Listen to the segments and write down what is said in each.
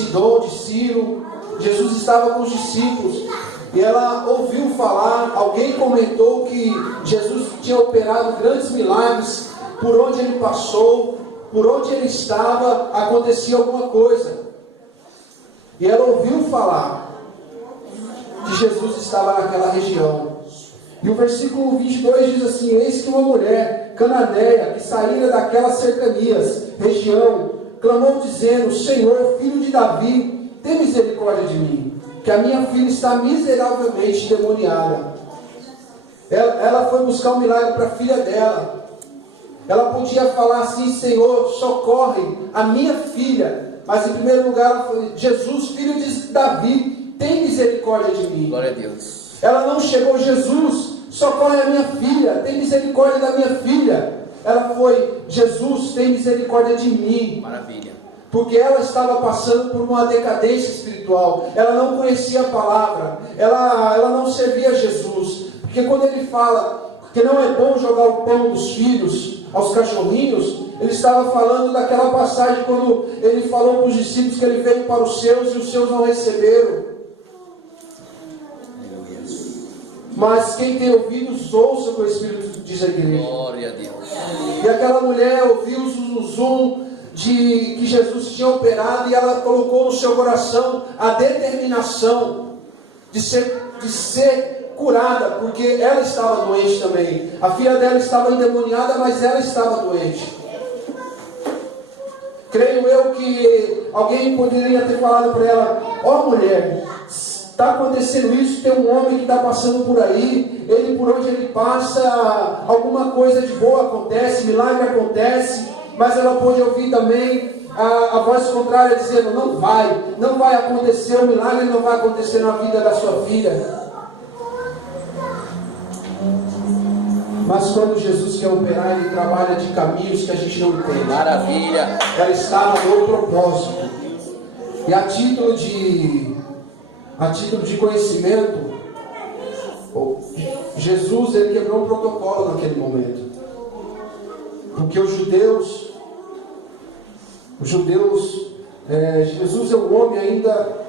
Sidom, de Ciro. Jesus estava com os discípulos e ela ouviu falar, alguém comentou que Jesus tinha operado grandes milagres, por onde ele passou, por onde ele estava, acontecia alguma coisa. E ela ouviu falar que Jesus estava naquela região. E o versículo 22 diz assim: eis que uma mulher cananeia que saíra daquelas cercanias, região, clamou dizendo: Senhor, filho de Davi, tem misericórdia de mim, que a minha filha está miseravelmente demoniada. Ela foi buscar um milagre para a filha dela. Ela podia falar assim: Senhor, socorre a minha filha. Mas em primeiro lugar ela falou: Jesus, filho de Davi, tem misericórdia de mim. Glória a Deus. Ela não chegou: Jesus, socorre a minha filha, tem misericórdia da minha filha. Ela foi: Jesus, tem misericórdia de mim. Maravilha. Porque ela estava passando por uma decadência espiritual. Ela não conhecia a palavra. Ela não servia a Jesus. Porque quando ele fala que não é bom jogar o pão dos filhos aos cachorrinhos, ele estava falando daquela passagem quando ele falou para os discípulos que ele veio para os seus e os seus não receberam. Mas quem tem ouvidos, ouça o que o Espírito diz à igreja. Glória a Deus. E aquela mulher ouviu o zum de que Jesus tinha operado, e ela colocou no seu coração a determinação de ser curada, porque ela estava doente também. A filha dela estava endemoniada, mas ela estava doente. Creio eu que alguém poderia ter falado para ela: ó mulher, está acontecendo isso, tem um homem que está passando por aí, ele, por onde ele passa, alguma coisa de boa acontece, milagre acontece. Mas ela pôde ouvir também a voz contrária dizendo: não vai acontecer, o milagre não vai acontecer na vida da sua filha. Mas quando Jesus quer operar, ele trabalha de caminhos que a gente não entende. Maravilha. Ela está no propósito. E a título de conhecimento, Jesus, ele quebrou um protocolo naquele momento. Porque os judeus, Jesus é um homem ainda,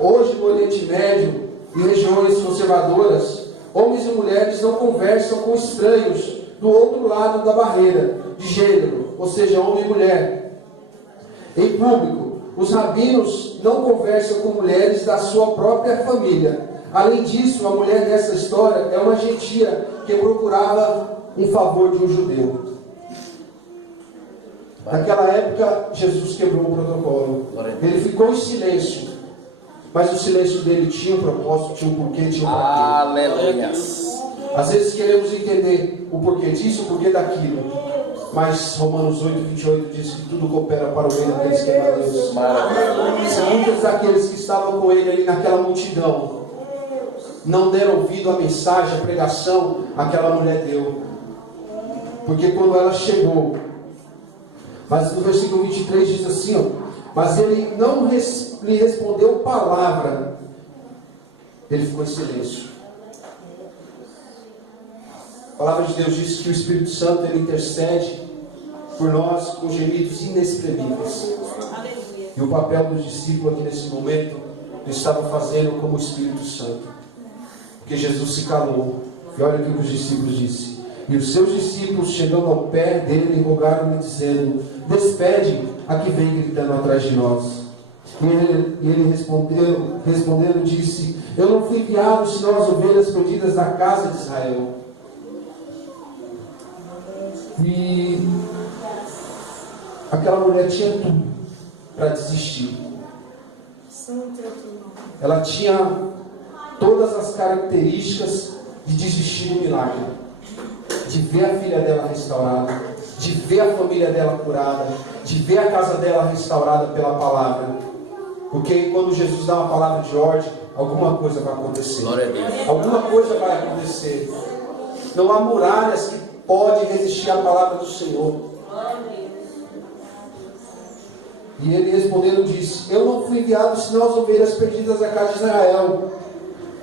hoje no Oriente Médio, em regiões conservadoras, homens e mulheres não conversam com estranhos do outro lado da barreira de gênero, ou seja, homem e mulher. Em público, os rabinos não conversam com mulheres da sua própria família. Além disso, a mulher dessa história é uma gentia que procurava um favor de um judeu. Naquela época, Jesus quebrou o protocolo. Ele ficou em silêncio. Mas o silêncio dele tinha um propósito, tinha um porquê, tinha um porquê. Aleluia. Às vezes queremos entender o porquê disso, o porquê daquilo. Mas Romanos 8:28 diz que tudo coopera para o bem daqueles que amam a Deus. São muitos daqueles que estavam com ele ali naquela multidão não deram ouvido à mensagem, à pregação, aquela mulher deu. Porque quando ela chegou, mas no versículo 23 diz assim, ó: mas ele não lhe respondeu palavra. Ele ficou em silêncio. A palavra de Deus diz que o Espírito Santo, ele intercede por nós com gemidos inexprimíveis. E o papel do discípulo aqui nesse momento, ele estava fazendo como o Espírito Santo. Porque Jesus se calou. E olha o que os discípulos disseram. E os seus discípulos, chegando ao pé dele, rogaram-lhe, dizendo: despede a que vem gritando atrás de nós. E ele respondendo, disse: eu não fui enviado senão as ovelhas perdidas da casa de Israel. E aquela mulher tinha tudo para desistir. Ela tinha todas as características de desistir do milagre, de ver a filha dela restaurada, de ver a família dela curada, de ver a casa dela restaurada pela palavra. Porque quando Jesus dá uma palavra de ordem, alguma coisa vai acontecer. Glória a Deus. Alguma coisa vai acontecer. Não há muralhas que podem resistir à palavra do Senhor. E ele respondendo disse: eu não fui enviado senão as ovelhas perdidas da casa de Israel.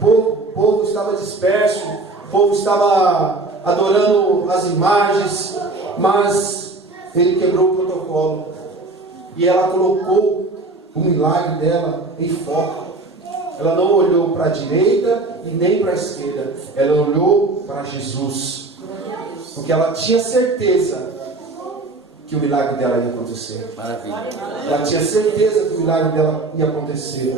O povo estava disperso, o povo estava adorando as imagens, mas ele quebrou o protocolo. E ela colocou o milagre dela em foco. Ela não olhou para a direita e nem para a esquerda. Ela olhou para Jesus. Porque ela tinha certeza que o milagre dela ia acontecer. Maravilha. Ela tinha certeza que o milagre dela ia acontecer.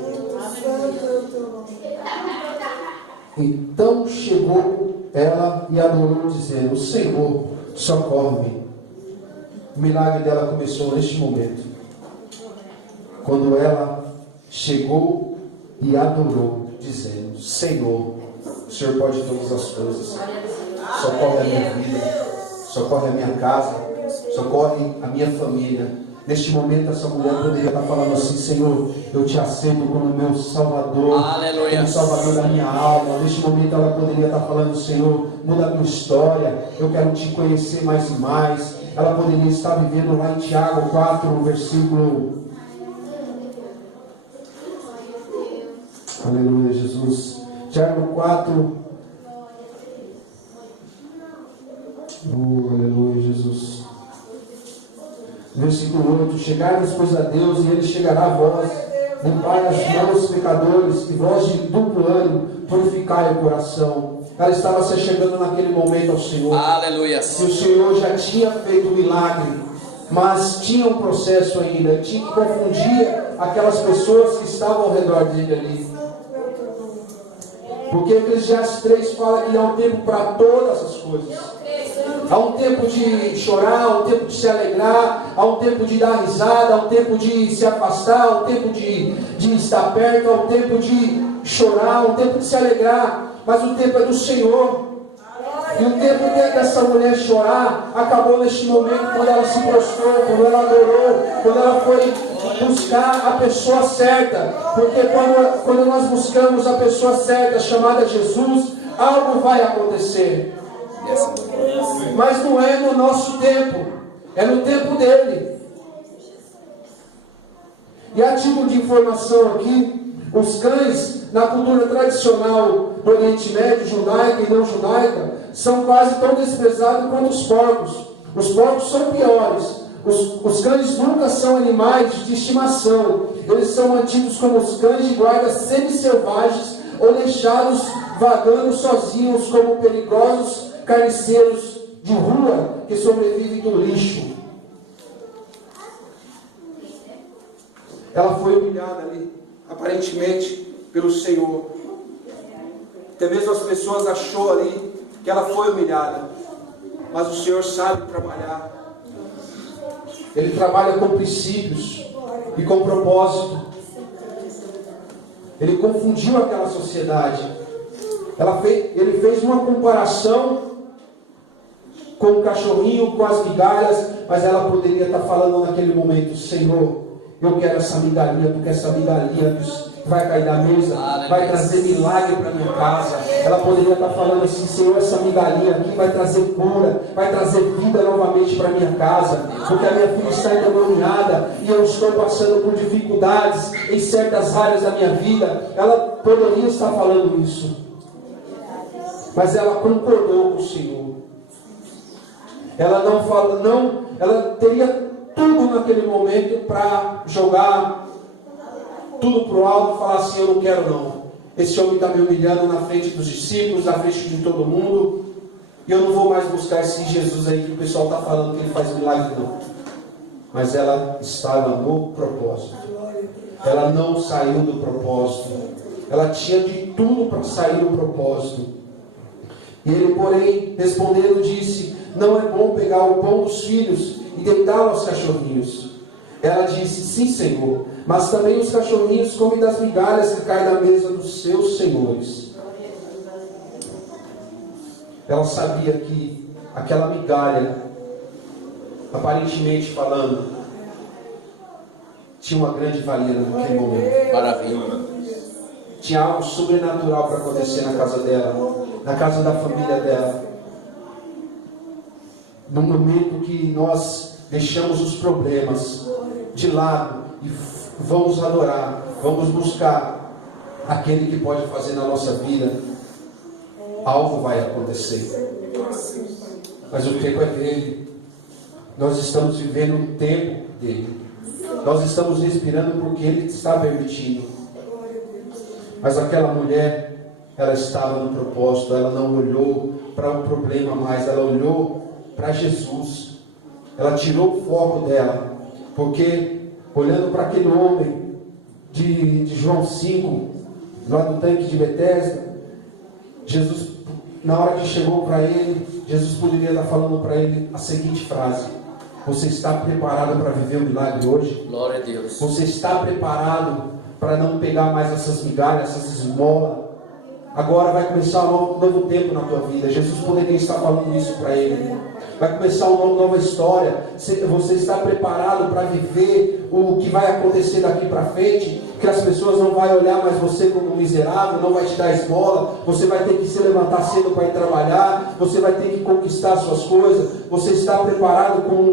Então chegou ela e adorou, dizendo: Senhor, socorre-me. O milagre dela começou neste momento. Quando ela chegou e adorou, dizendo: Senhor, o Senhor pode todas as coisas. Socorre a minha vida, socorre a minha casa, socorre a minha família. Neste momento essa mulher poderia estar falando assim: Senhor, eu te aceito como meu Salvador, Aleluia. como Salvador da minha alma. Neste momento ela poderia estar falando: Senhor, muda a minha história, eu quero te conhecer mais e mais. Ela poderia estar vivendo lá em Tiago 4, no versículo... Aleluia, Jesus. Tiago 4. Aleluia, Jesus. Versículo 8: Chegai-vos, pois, a Deus, e Ele chegará a vós. Limpai as mãos, pecadores, e vós de duplo ânimo, purificai o coração. Ela estava se chegando naquele momento ao Senhor. Aleluia. E o Senhor já tinha feito o milagre, mas tinha um processo ainda. Tinha que confundir aquelas pessoas que estavam ao redor dele ali. Porque Eclesiastes 3 fala que há um tempo para todas as coisas. Há um tempo de chorar, há um tempo de se alegrar, há um tempo de dar risada, há um tempo de se afastar, há um tempo de estar perto, há um tempo de chorar, há um tempo de se alegrar. Mas o tempo é do Senhor. E o tempo dessa mulher chorar acabou neste momento, quando ela se prostrou, quando ela adorou, quando ela foi buscar a pessoa certa. Porque quando nós buscamos a pessoa certa, chamada Jesus, algo vai acontecer. Mas não é no nosso tempo, é no tempo dele. E a título de informação aqui, os cães, na cultura tradicional do Oriente Médio, judaica e não judaica, são quase tão desprezados quanto os porcos. Os porcos são piores. Os cães nunca são animais de estimação. Eles são mantidos como os cães de guarda semi-selvagens ou deixados vagando sozinhos como perigosos carniceiros de rua que sobrevivem do lixo. Ela foi humilhada ali, aparentemente, pelo Senhor. Até mesmo as pessoas achou ali que ela foi humilhada. Mas o Senhor sabe trabalhar. Ele trabalha com princípios e com propósito. Ele confundiu aquela sociedade. Ele fez uma comparação com o cachorrinho, com as migalhas, mas ela poderia estar falando naquele momento: Senhor, eu quero essa migalhinha, porque essa migalhinha vai cair da mesa, vai trazer milagre para minha casa. Ela poderia estar falando assim: Senhor, essa migalhinha aqui vai trazer cura, vai trazer vida novamente para minha casa, porque a minha filha está endemoniada e eu estou passando por dificuldades em certas áreas da minha vida. Ela poderia estar falando isso, mas ela concordou com o Senhor. Ela não fala, não, ela teria tudo naquele momento para jogar tudo para o alto e falar assim: eu não quero não. Esse homem está me humilhando na frente dos discípulos, na frente de todo mundo, e eu não vou mais buscar esse Jesus aí que o pessoal está falando que ele faz milagre não. Mas ela estava no propósito. Ela não saiu do propósito. Ela tinha de tudo para sair do propósito. E ele, porém, respondendo, disse: não é bom pegar o pão dos filhos e deitá-lo aos cachorrinhos. Ela disse: sim, Senhor, mas também os cachorrinhos comem das migalhas que caem da mesa dos seus senhores. Ela sabia que aquela migalha, aparentemente falando, tinha uma grande valia naquele momento. Maravilha. Tinha algo sobrenatural para acontecer na casa dela, na casa da família dela. No momento que nós deixamos os problemas de lado e vamos adorar, vamos buscar aquele que pode fazer na nossa vida, algo vai acontecer. Mas o tempo é dele. Nós estamos vivendo o tempo dele. Nós estamos respirando porque Ele está permitindo. Mas aquela mulher, ela estava no propósito, ela não olhou para o problema mais, ela olhou para Jesus. Ela tirou o foco dela, porque olhando para aquele homem de João 5, lá do tanque de Betesda, Jesus, na hora que chegou para ele, Jesus poderia estar falando para ele a seguinte frase: você está preparado para viver o milagre hoje? Glória a Deus. Você está preparado para não pegar mais essas migalhas, essas esmolas? Agora vai começar um novo tempo na tua vida. Jesus poderia estar falando isso para ele. Vai começar uma nova história. Você está preparado para viver o que vai acontecer daqui para frente? Que as pessoas não vão olhar mais você como miserável, não vai te dar esmola. Você vai ter que se levantar cedo para ir trabalhar. Você vai ter que conquistar suas coisas. Você está preparado com